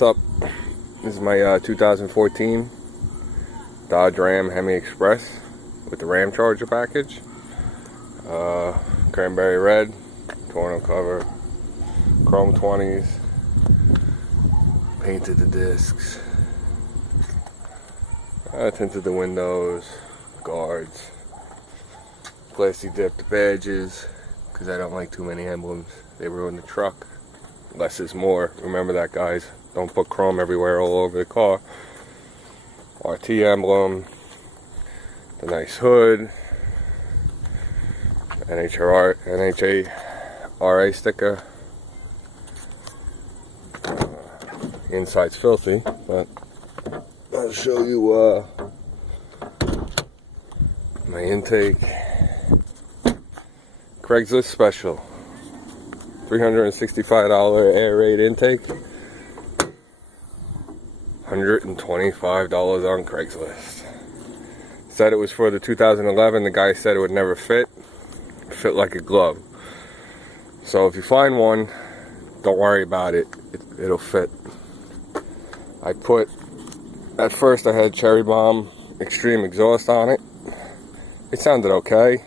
What's up? This is my 2014 Dodge Ram Hemi Express with the Ram Charger package. Cranberry red, tonneau cover, chrome 20s, painted the discs, tinted the windows, guards, glassy dipped badges because I don't like too many emblems. They ruin the truck. Less is more. Remember that, guys. Don't put chrome everywhere all over the car. RT emblem, the nice hood, NHRA sticker. Inside's filthy, but I'll show you my intake. Craigslist special. $365 air raid intake. $125 on Craigslist. Said it was for the 2011. The guy said it would never fit like a glove. So if you find one, don't worry about it. It'll fit. At first I had Cherry Bomb Extreme exhaust on it. It sounded okay.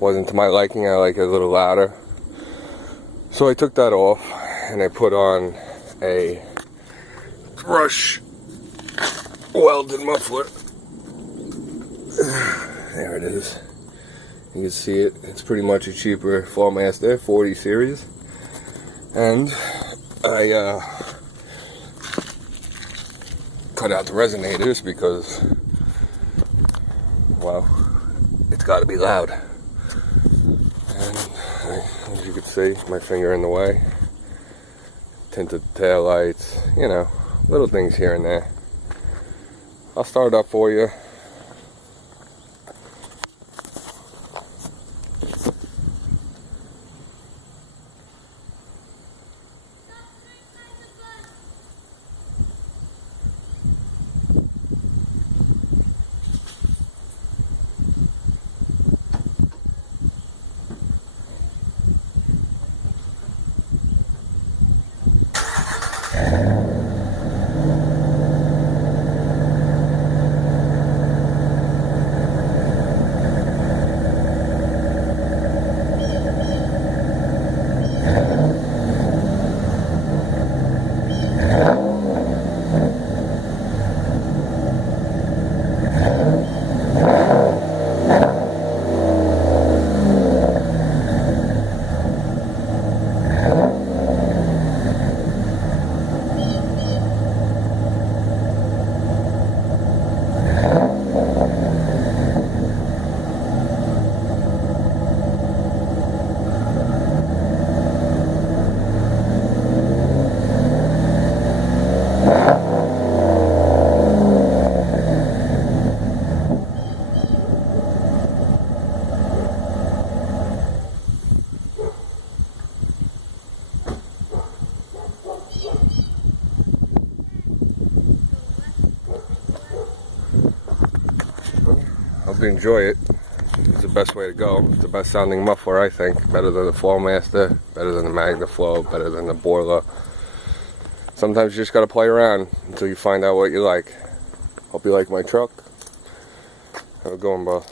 Wasn't to my liking. I like it a little louder. So I took that off and I put on a Thrush welded muffler. There it is. You can see it. It's pretty much a cheaper Flowmaster 40 series. And I cut out the resonators because, well, it's got to be loud. And as you can see, my finger in the way. Tinted tail lights, you know, little things here and there. I'll start up for you. Hope you enjoy it. It's the best way to go. It's the best sounding muffler, I think. Better than the Flowmaster, better than the MagnaFlow, better than the Borla. Sometimes you just gotta play around until you find out what you like. Hope you like my truck. Have a good one, bro.